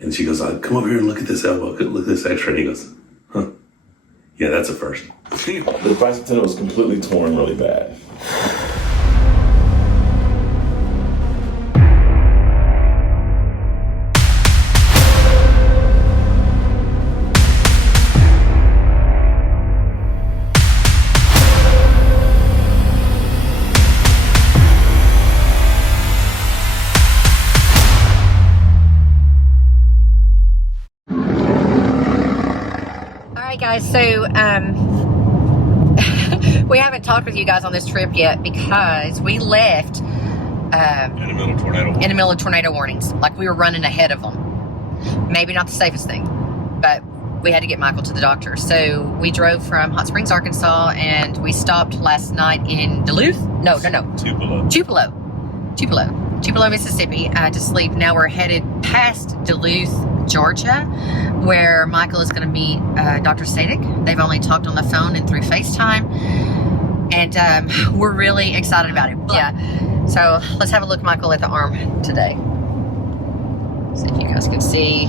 And she goes, come over here and look at this elbow. Look at this X-ray. And he goes, huh. Yeah, that's a first. The bicep tendon was completely torn really bad. Guys, so we haven't talked with you guys on this trip yet because we left in the middle of tornado warnings. Like we were running ahead of them. Maybe not the safest thing, but we had to get Michael to the doctor. So we drove from Hot Springs, Arkansas, and we stopped last night in Duluth. No. Tupelo, Mississippi to sleep. Now we're headed past Duluth, Georgia, where Michael is going to meet Dr. Sadik. They've only talked on the phone and through FaceTime, and we're really excited about it. Yeah, so let's have a look, Michael, at the arm today. See if you guys can see.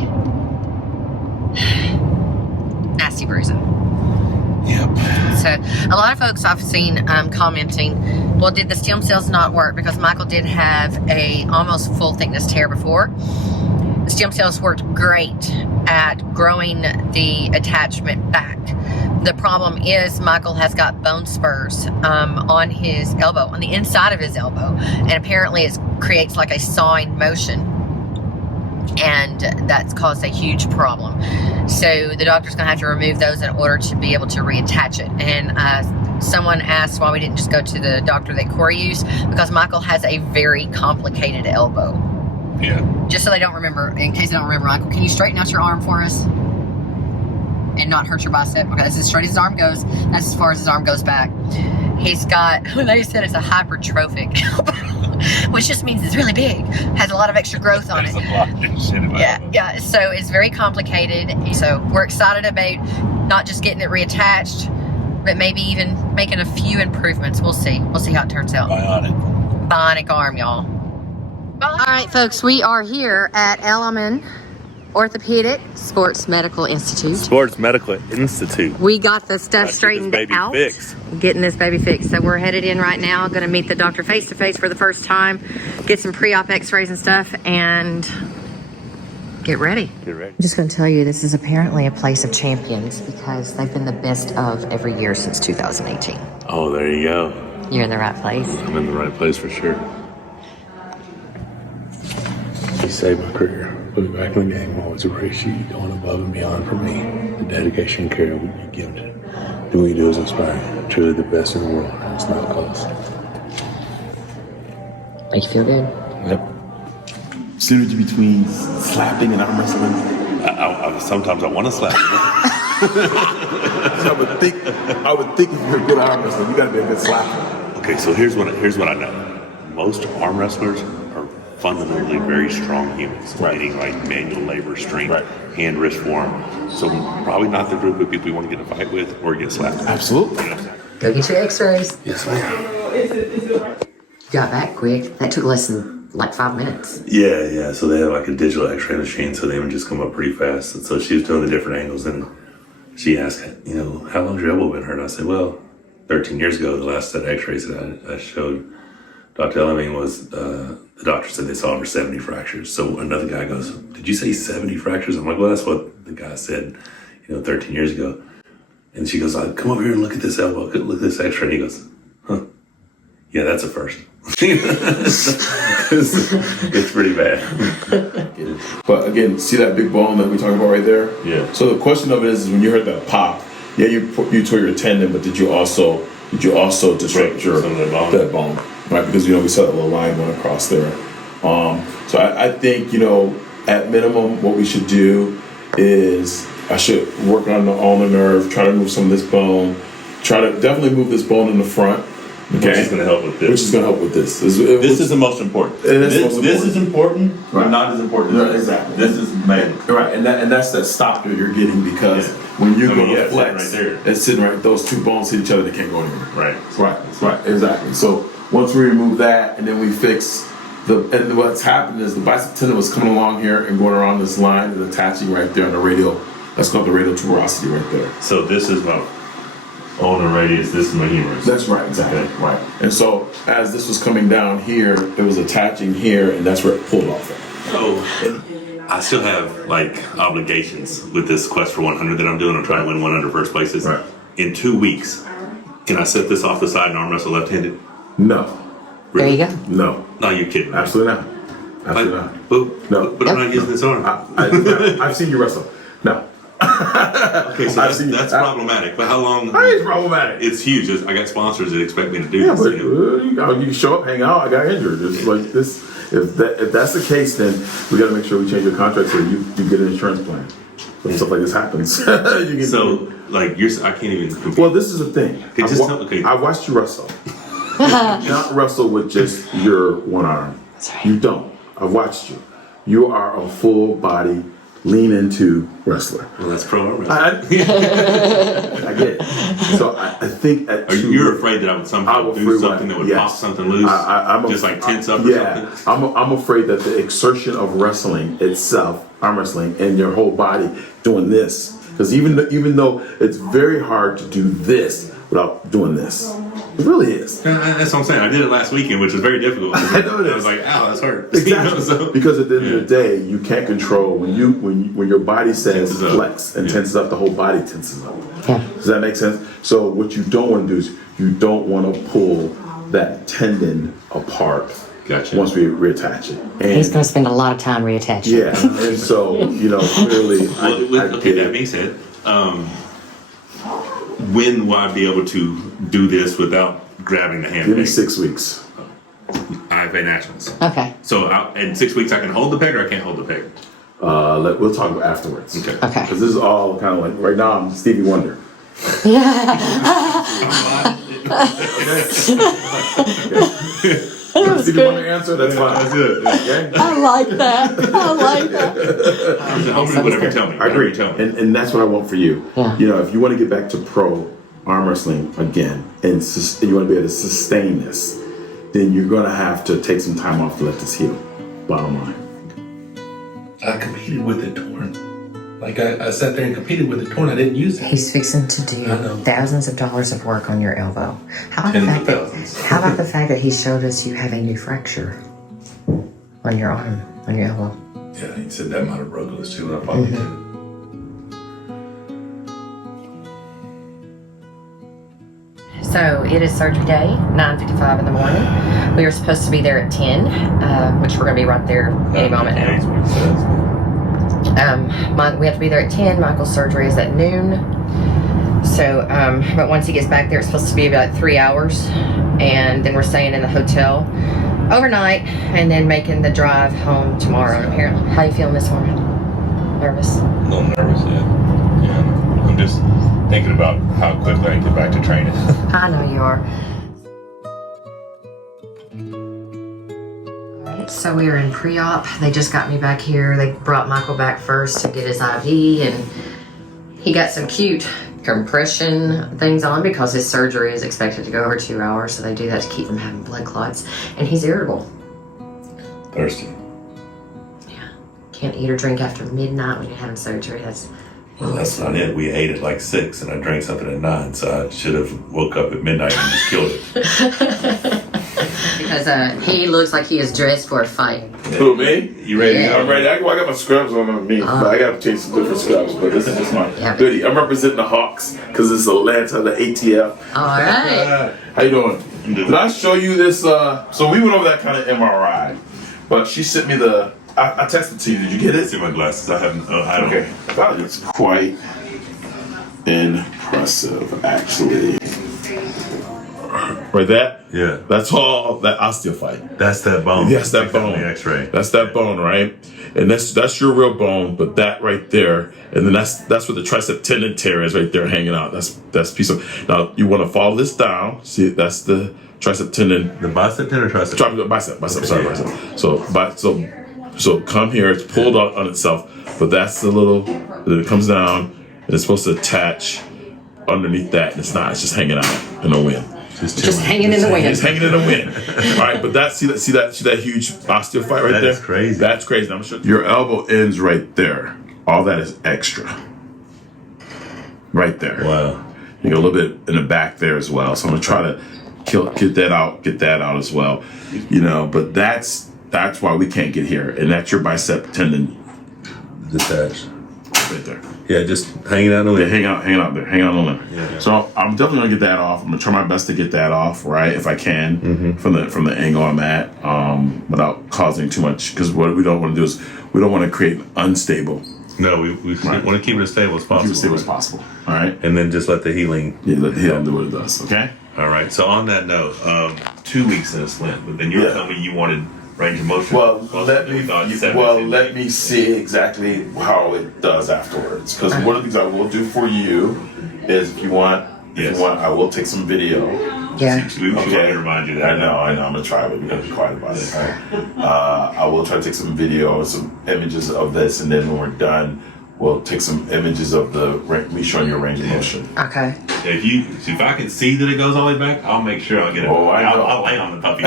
Nasty bruising. Yep. So a lot of folks I've seen commenting, well, did the stem cells not work? Because Michael did have a almost full thickness tear before. The stem cells worked great at growing the attachment back. The problem is Michael has got bone spurs on his elbow, on the inside of his elbow, and apparently it creates like a sawing motion, and that's caused a huge problem. So the doctor's gonna have to remove those in order to be able to reattach it. And someone asked why we didn't just go to the doctor that Corey used, because Michael has a very complicated elbow. Yeah. Just so they don't remember, in case they don't remember, Michael, can you straighten out your arm for us? And not hurt your bicep? Okay, that's as straight as his arm goes. That's as far as his arm goes back. He's got, they said it's a hypertrophic elbow, which just means it's really big. Has a lot of extra growth on it. Yeah, so it's very complicated. So we're excited about not just getting it reattached, but maybe even making a few improvements. We'll see. We'll see how it turns out. Bionic arm, y'all. All right, folks, we are here at Elliman Orthopedic Sports Medical Institute. We got the stuff straightened out. Getting this baby fixed. So we're headed in right now. Going to meet the doctor face to face for the first time. Get some pre-op X-rays and stuff, and get ready. I'm just going to tell you, this is apparently a place of champions because they've been the best of every year since 2018. Oh, there you go. You're in the right place. I'm in the right place for sure. You saved my career. Put me back in the game. Always appreciate you going above and beyond for me. The dedication and care we give to do what you do is inspiring. Truly the best in the world, and it's not close. Make you feel good? Yep. Synergy between slapping and arm wrestling. Sometimes I want to slap. I would think if you're a good arm wrestler, you gotta be a good slapper. Okay, so here's what I know. Most arm wrestlers are fundamentally very strong humans, meaning like manual labor, strength, hand, wrist form. So probably not the group of people you want to get in a fight with or get slapped. Absolutely. Go get your X-rays. Yes, ma'am. You got back quick. That took less than like 5 minutes. Yeah. So they have like a digital X-ray machine, so they would just come up pretty fast. And so she was doing the different angles, and she asked, how long's your elbow been hurt? And I said, well, 13 years ago, the last set of X-rays that I showed Dr. Elliman was, the doctor said they saw over 70 fractures. So another guy goes, did you say 70 fractures? I'm like, well, that's what the guy said, 13 years ago. And she goes, come over here and look at this elbow. Look at this X-ray. And he goes, huh. Yeah, that's a first. It's pretty bad. But again, see that big bone that we talking about right there? Yeah. So the question of it is, when you heard that pop, yeah, you tore your tendon, but did you also disrupt that bone? Right, because we saw that little line going across there. So I think at minimum, what we should do is I should work on the nerve, try to move some of this bone, try to definitely move this bone in the front. Okay, which is going to help with this. This is the most important. This is important, right. But not as important. Right, exactly. This is main. Right, and that's that stop that you're getting because when you go to flex, it's sitting right. Those two bones hit each other; they can't go anywhere. Right, exactly. So once we remove that, and then we fix And what's happened is the bicep tendon was coming along here and going around this line and attaching right there on the radial. That's called the radial tuberosity right there. So this is my ulnar radius, this is my humerus. That's right, exactly. Okay. Right. And so as this was coming down here, it was attaching here, and that's where it pulled off. So I still have like obligations with this Quest for 100 that I'm doing. I'm trying to win 100 first places. Right. In 2 weeks, can I set this off the side and arm wrestle left-handed? No. There you go. No. No, you're kidding me. Absolutely not. Absolutely Like, not. but I'm not using this arm. I've seen you wrestle. No. Okay, so that's problematic. But how long? It's problematic. It's huge. I got sponsors that expect me to do Yeah, this. but you can show up, hang out. I got injured. It's like this. If that's the case, then we got to make sure we change your contract so you get an insurance plan. When stuff like this happens. Like I can't even compete. Well, this is the thing. I watched you wrestle. You not wrestle with just your one arm. You don't. I watched you. You are a full body, lean into wrestler. Well, that's pro arm I get it. So I think you're afraid that I would somehow do something that would pop something loose? I'm just like tense up or something? I'm afraid that the exertion of wrestling itself, arm wrestling, and your whole body doing this. Because even though it's very hard to do this without doing this. It really is. That's what I'm saying. I did it last weekend, which was very difficult. I know it is. I was like, ow, that's hurt. Exactly. Because at the end of the day, you can't control when your body says flex and tenses up, the whole body tenses up. Yeah. Does that make sense? So what you don't want to do is you don't want to pull that tendon apart. Gotcha. Once we reattach it. And he's going to spend a lot of time reattaching. Yeah. And so, clearly. That being said, when will I be able to do this without grabbing the hand? Give me 6 weeks. IFA Nationals. Okay. So in 6 weeks I can hold the peg or I can't hold the peg? We'll talk about afterwards. Okay. Because this is all kind of like, right now I'm Stevie Wonder. Stevie Wonder answer, that's fine. That's it. Okay? I like that. Whatever you tell me. I agree. And that's what I want for you. Yeah. If you want to get back to pro arm wrestling again, and you want to be able to sustain this, then you're going to have to take some time off to let this heal. Bottom line. I competed with it torn. Like I sat there and competed with it torn. I didn't use it. He's fixing to do thousands of dollars of work on your elbow. How about the fact that he showed us you have a new fracture on your arm, on your elbow? Yeah, he said that might have broken us too, and I probably did. So it is surgery day, 9:55 in the morning. We were supposed to be there at 10, which we're going to be right there any moment now. We have to be there at 10. Michael's surgery is at noon. So, but once he gets back there, it's supposed to be about 3 hours. And then we're staying in the hotel overnight and then making the drive home tomorrow. Apparently. How you feeling this morning? Nervous? A little nervous, yeah. I'm just thinking about how quickly I can get back to training. I know you are. So we are in pre-op. They just got me back here. They brought Michael back first to get his IV, and he got some cute compression things on because his surgery is expected to go over 2 hours. So they do that to keep from having blood clots. And he's irritable. Thirsty. Yeah. Can't eat or drink after midnight when you're having surgery. Well, that's not it. We ate at like 6 and I drank something at 9, so I should have woke up at midnight and just killed it. Because he looks like he is dressed for a fight. Who, me? You ready? Yeah. I'm ready. I got my scrubs on me, but I got to change some different scrubs. But this is just my goodie. I'm representing the Hawks because it's Atlanta, the ATF. All right. How you doing? Did I show you this? So we went over that kind of MRI, but she sent me the. I texted to you. Did you get it? See my glasses. I haven't. I don't. Okay. It's quite impressive, actually. Right, that? Yeah. That's all that osteophyte. That's that bone. Yes, that bone. The X-ray. That's that bone, right? And that's your real bone, but that right there, and then that's where the tricep tendon tear is right there hanging out. That's piece of. Now you want to follow this down. See, that's the tricep tendon. The bicep tendon or tricep? Bicep. Sorry, bicep. So come here. It's pulled on itself, but that's the little. Then it comes down, and it's supposed to attach underneath that, and it's not. It's just hanging out in the wind. Just hanging in the wind. Just hanging in the wind. Right, but see that huge osteophyte right there? That's crazy. That's crazy. I'm sure your elbow ends right there. All that is extra. Right there. Wow. You got a little bit in the back there as well. So I'm gonna try to get that out as well. You know, but that's why we can't get here. And that's your bicep tendon Detached. right there. Yeah, just hanging out in the Yeah, wind. hang out there, hang out on the limb. Yeah. So I'm definitely gonna get that off. I'm gonna try my best to get that off, right, if I can, from the angle I'm at, without causing too much. Because what we don't want to do is we don't want to create unstable. No, we want to keep it as stable as possible. Keep it stable as possible. All right. And then just let the healing. Yeah, let the healing do what it does. Okay. All right. So on that note, 2 weeks in a splint, but then you were telling me you wanted range of motion. Well, let me see exactly how it does afterwards. Because one of the things I will do for you is, if you want, I will take some video. Yeah. We want to remind you that. I know. I'm gonna try, but we gotta be quiet about it. I will try to take some video, some images of this, and then when we're done, we'll take some images of me showing you a range of motion. Okay. If I can see that it goes all the way back, I'll make sure I'll get it. I'll lay on the puppy.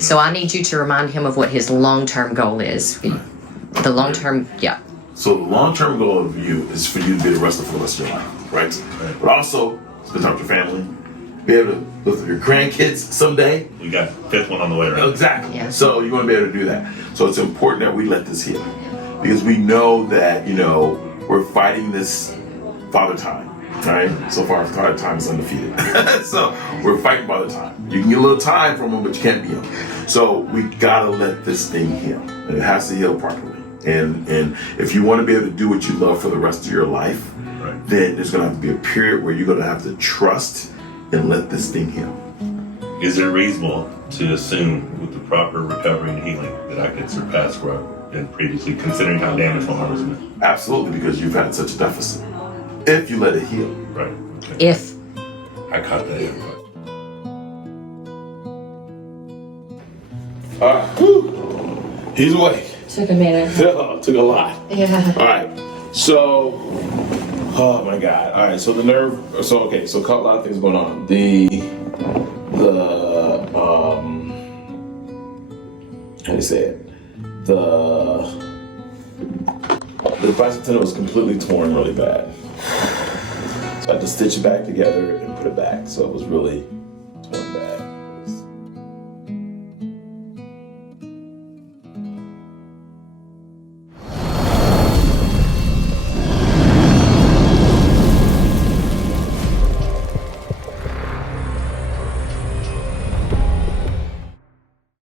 So I need you to remind him of what his long-term goal is. The long-term, yeah. So the long-term goal of you is for you to be the wrestler for the rest of your life, right? But also spend time with your family, be able to live with your grandkids someday. We got fifth one on the way, right? Exactly. Yeah. So you want to be able to do that. So it's important that we let this heal, because we know that we're fighting this father time, right? So far, father time is undefeated. So we're fighting father time. You can get a little time from him, but you can't beat him. So we gotta let this thing heal, and it has to heal properly. And if you want to be able to do what you love for the rest of your life, then there's going to have to be a period where you're going to have to trust and let this thing heal. Is it reasonable to assume, with the proper recovery and healing, that I could surpass where I've been previously, considering how damaged my arm has been? Absolutely, because you've had such a deficit. If you let it heal. Right. Okay. If. I caught that. All right. Whew. He's awake. Took a minute. Took a lot. Yeah. All right. So, oh my God. All right. So the nerve. So a lot of things going on. How do you say it? The bicep tendon was completely torn really bad. So I had to stitch it back together and put it back. So it was really